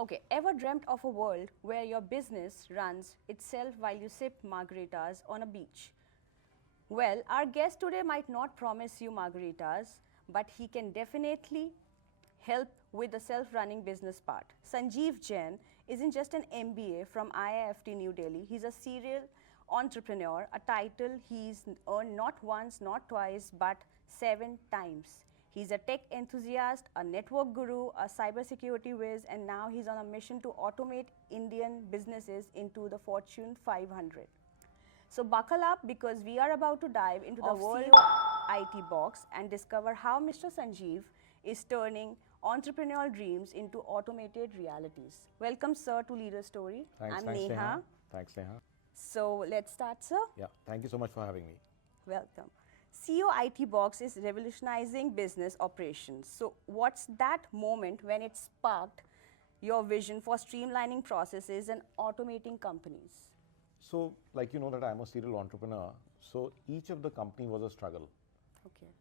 Okay, ever dreamt of a world where your business runs itself while you sip margaritas on a beach? Well, our guest today might not promise you margaritas, but he can definitely help with the self-running business part. Sanjeev Jain isn't just an MBA from IIFT New Delhi. He's a serial entrepreneur, a title he's earned not once, not twice, but 7 times. He's a tech enthusiast, a network guru, a cybersecurity whiz, and now he's on a mission to automate Indian businesses into the Fortune 500. So buckle up because we are about to dive into the world CEOITBOX and discover how Mr. Sanjeev is turning entrepreneurial dreams into automated realities. Welcome, sir, to Leader Story. Thanks, I'm thanks, Neha. Thanks, Neha. So let's start, sir. Yeah, thank you so much for having me. Welcome. CEOITBOX is revolutionizing business operations. So what's that moment when it sparked your vision for streamlining processes and automating companies? So, like you know that I'm a serial entrepreneur, so each of the company was a struggle. Okay.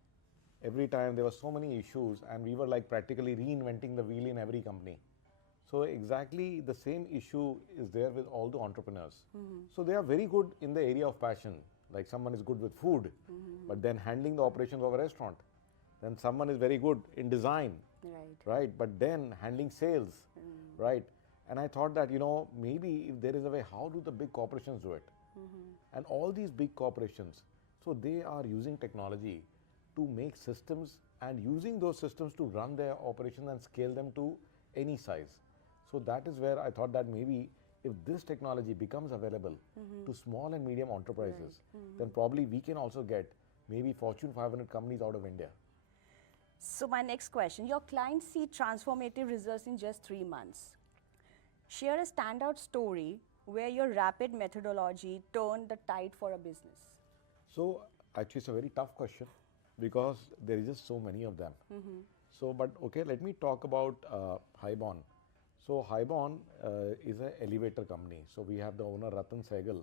Every time there were so many issues and we were like practically reinventing the wheel in every company. So exactly the same issue is there with all the entrepreneurs. So they are very good in the area of passion. Like someone is good with food, but then handling the operations of a restaurant. Then someone is very good in design, right? But then handling sales, right? And I thought that, you know, maybe if there is a way, how do the big corporations do it? And all these big corporations, so they are using technology to make systems and using those systems to run their operations and scale them to any size. So that is where I thought that maybe if this technology becomes available to small and medium enterprises, then probably we can also get maybe Fortune 500 companies out of India. So my next question, your clients see transformative results in just 3 months. Share a standout story where your rapid methodology turned the tide for a business. So actually it's a very tough question because there is just so many of them. So, but okay, let me talk about Highborn. So Highborn is an elevator company. So we have the owner Ratan Sehgal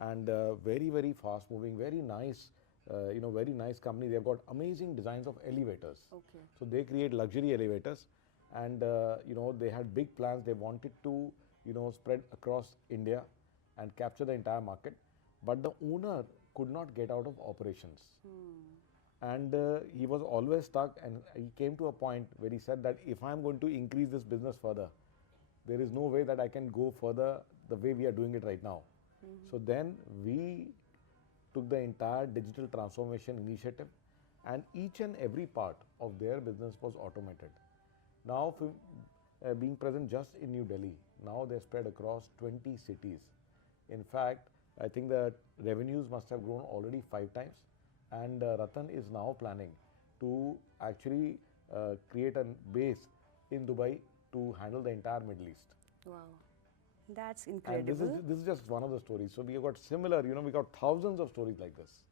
and very, very fast moving, very nice, very nice company. They've got amazing designs of elevators. Okay. So they create luxury elevators and, they had big plans. They wanted to, spread across India and capture the entire market. But the owner could not get out of operations. And he was always stuck and he came to a point where he said that if I'm going to increase this business further, there is no way that I can go further the way we are doing it right now. So then we took the entire digital transformation initiative and each and every part of their business was automated. Now being present just in New Delhi, now they're spread across 20 cities. In fact, I think the revenues must have grown already 5 times. And Ratan is now planning to actually create a base in Dubai to handle the entire Middle East. Wow, that's incredible. And this is just one of the stories. So we have got similar, we got thousands of stories like this.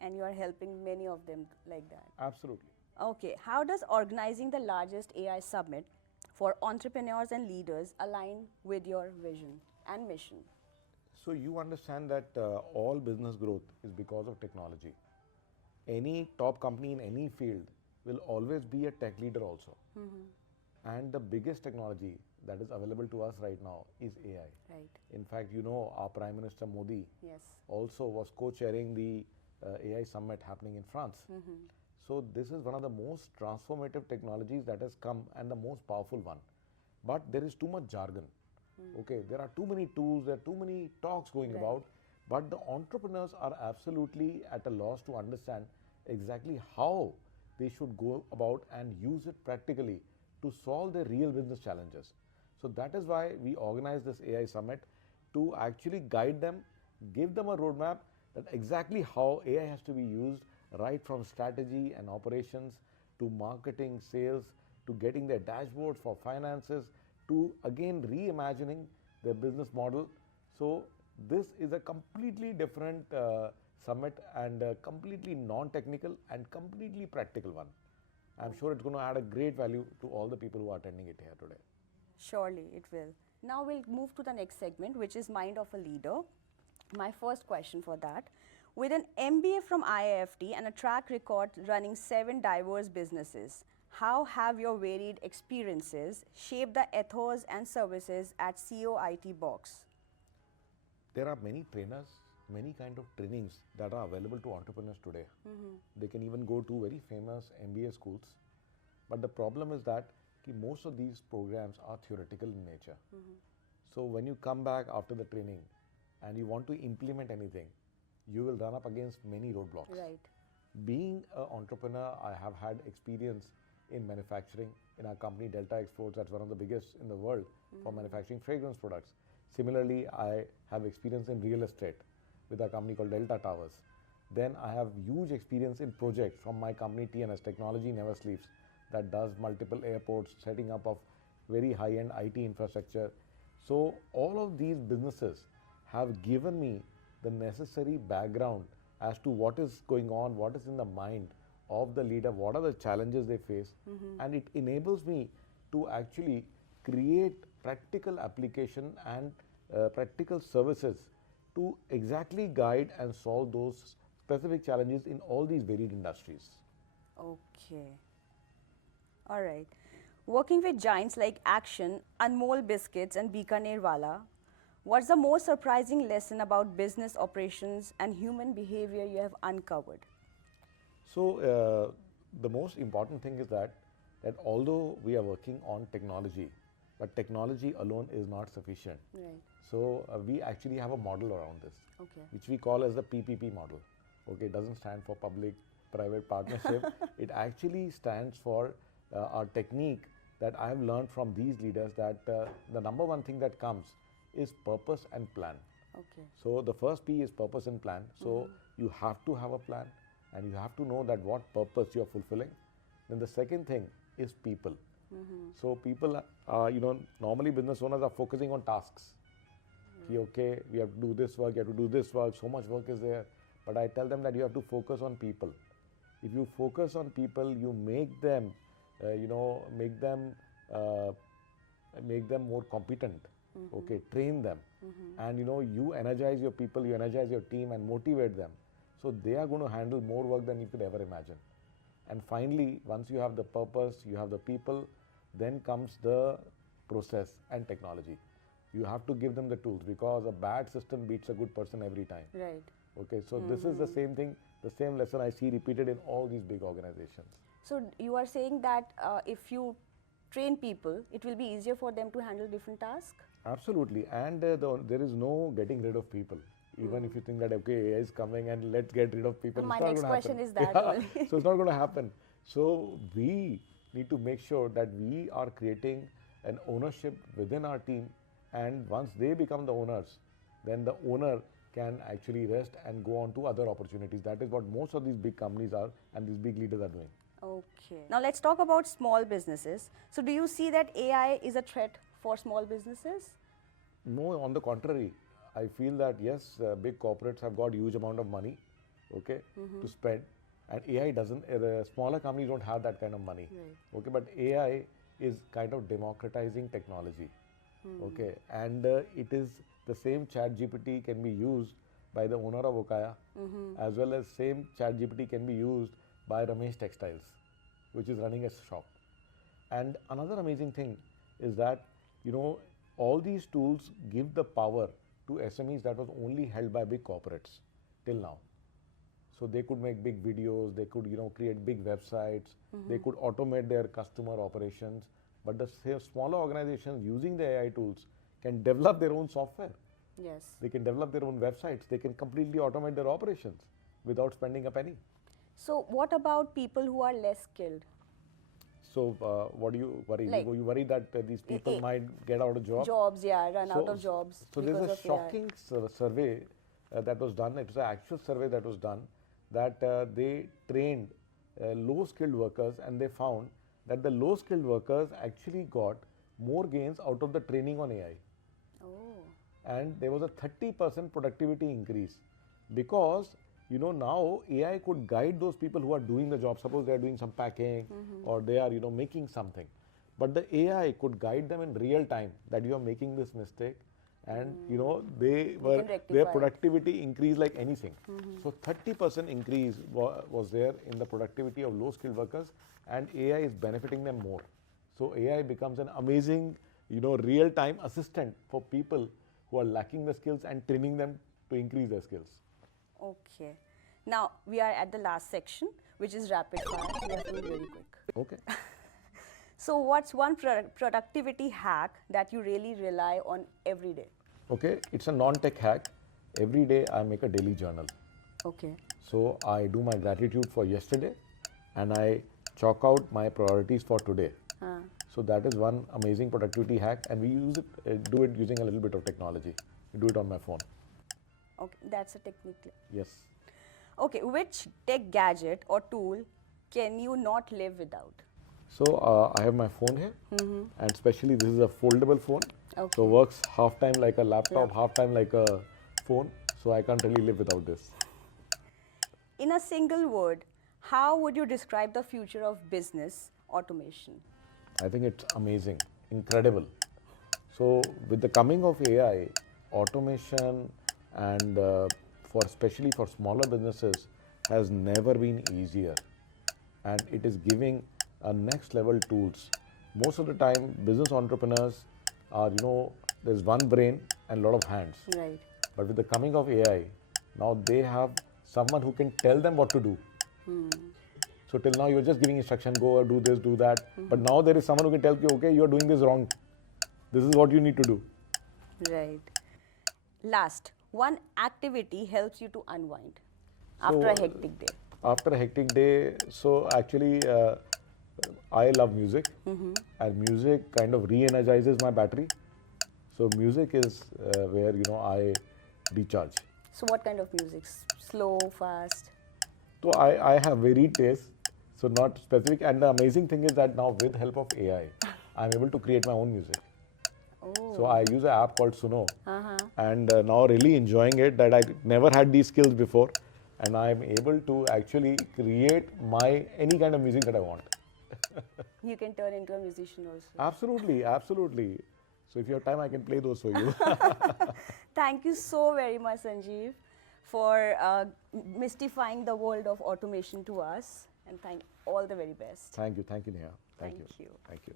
And you are helping many of them like that. Absolutely. Okay, how does organizing the largest AI summit for entrepreneurs and leaders align with your vision and mission? So you understand that all business growth is because of technology. Any top company in any field will always be a tech leader also. And the biggest technology that is available to us right now is AI. Right. In fact, our Prime Minister Modi Yes. also was co-chairing the AI summit happening in France. So this is one of the most transformative technologies that has come and the most powerful one. But there is too much jargon. Okay, there are too many tools, there are too many talks going about, but the entrepreneurs are absolutely at a loss to understand exactly how they should go about and use it practically to solve their real business challenges. So that is why we organize this AI summit to actually guide them, give them a roadmap that exactly how AI has to be used right from strategy and operations to marketing, sales, to getting their dashboards for finances, to again reimagining their business model. So this is a completely different summit and a completely non-technical and completely practical one. I'm sure it's going to add a great value to all the people who are attending it here today. Surely it will. Now we'll move to the next segment, which is Mind of a Leader. My first question for that. With an MBA from IIFT and a track record running 7 diverse businesses, how have your varied experiences shaped the ethos and services at CEOITBOX? There are many trainers, many kind of trainings that are available to entrepreneurs today. They can even go to very famous MBA schools. But the problem is that most of these programs are theoretical in nature. So when you come back after the training and you want to implement anything, you will run up against many roadblocks. Right. Being an entrepreneur, I have had experience in manufacturing in our company Delta Exports, that's one of the biggest in the world for manufacturing fragrance products. Similarly, I have experience in real estate with a company called Delta Towers. Then I have huge experience in projects from my company TNS, Technology Never Sleeps, that does multiple airports, setting up of very high-end IT infrastructure. So all of these businesses have given me the necessary background as to what is going on, what is in the mind of the leader, what are the challenges they face, and it enables me to actually create practical application and practical services to exactly guide and solve those specific challenges in all these varied industries. Okay. All right. Working with giants like Action, Anmol Biscuits, and Bikanervala, what's the most surprising lesson about business operations and human behavior you have uncovered? So the most important thing is that although we are working on technology, but technology alone is not sufficient. Right. So we actually have a model around this, Okay. which we call as the PPP model. Okay, it doesn't stand for public-private partnership. It actually stands for our technique that I have learned from these leaders, that the number one thing that comes is purpose and plan. Okay. So the first P is purpose and plan. So you have to have a plan and you have to know that what purpose you are fulfilling. Then the second thing is people. So people, normally business owners are focusing on tasks. Okay, we have to do this work, you have to do this work, so much work is there. But I tell them that you have to focus on people. If you focus on people, you make them, make them more competent. Okay, train them, and you energize your people, you energize your team, and motivate them. So they are going to handle more work than you could ever imagine. And finally, once you have the purpose, you have the people, then comes the process and technology. You have to give them the tools, because a bad system beats a good person every time. Right. Okay, so this is the same thing, the same lesson I see repeated in all these big organizations. So you are saying that if you train people, it will be easier for them to handle different tasks? Absolutely, and there is no getting rid of people. Even if you think that, okay, AI is coming and let's get rid of people, My it's not next going to question happen. is that only. So it's not going to happen. So we need to make sure that we are creating an ownership within our team, and once they become the owners, then the owner can actually rest and go on to other opportunities. That is what most of these big companies are and these big leaders are doing. Okay. Now let's talk about small businesses. So do you see that AI is a threat for small businesses? No, on the contrary. I feel that yes, big corporates have got huge amount of money, okay, to spend, and AI doesn't. The smaller companies don't have that kind of money, Right. okay. But AI is kind of democratizing technology, okay, and it is the same ChatGPT can be used by the owner of Okaya, as well as same ChatGPT can be used by Ramesh Textiles, which is running a shop. And another amazing thing is that all these tools give the power to SMEs that was only held by big corporates till now. So they could make big videos, they could create big websites, they could automate their customer operations. But the smaller organizations using the AI tools can develop their own software. Yes. They can develop their own websites. They can completely automate their operations without spending a penny. So what about people who are less skilled? So what do you worry? Like, you worry that these people might get out of job? Jobs, yeah, run out of jobs. So there's because a of AI. shocking survey that was done. It was an actual survey that was done, that they trained low-skilled workers, and they found that the low-skilled workers actually got more gains out of the training on AI. Oh. And there was a 30% productivity increase, because now AI could guide those people who are doing the job. Suppose they are doing some packing or they are making something, but the AI could guide them in real time that you are making this mistake and you know their rectify it. productivity increased like anything. So 30% increase was there in the productivity of low skilled workers, and AI is benefiting them more. So AI becomes an amazing, you know, real time assistant for people who are lacking the skills and training them to increase their skills. Okay. Now we are at the last section, which is rapid fire. We have to be very quick. Okay. So what's one productivity hack that you really rely on every day? Okay, it's a non-tech hack. Every day I make a daily journal. Okay. So I do my gratitude for yesterday and I chalk out my priorities for today. So that is one amazing productivity hack, and we use it, do it using a little bit of technology. We do it on my phone. Okay, that's a technique. Yes. Okay, which tech gadget or tool can you not live without? So I have my phone here, and especially this is a foldable phone. Okay. So works half time like a laptop, half time like a phone. So I can't really live without this. In a single word, how would you describe the future of business automation? I think it's amazing, incredible. So with the coming of AI, automation and for especially for smaller businesses has never been easier, and it is giving a next level tools. Most of the time, business entrepreneurs are, you know, there's one brain and a lot of hands. Right. But with the coming of AI, now they have someone who can tell them what to do. So till now you're just giving instruction, go do this, do that. But now there is someone who can tell you, okay, you're doing this wrong. This is what you need to do. Right. Last, one activity helps you to unwind after a hectic day. After a hectic day, so actually I love music, and music kind of re-energizes my battery. So music is where, you know, I recharge. So what kind of music? Slow, fast? So I have varied tastes, so not specific. And the amazing thing is that now with help of AI, I'm able to create my own music. Oh. So I use an app called Suno, and now really enjoying it. That I never had these skills before, and I'm able to actually create any kind of music that I want. You can turn into a musician also. Absolutely, absolutely. So if you have time, I can play those for you. Thank you so very much, Sanjeev, for mystifying the world of automation to us, and all the very best. Thank you, Neha. Thank you. Thank you.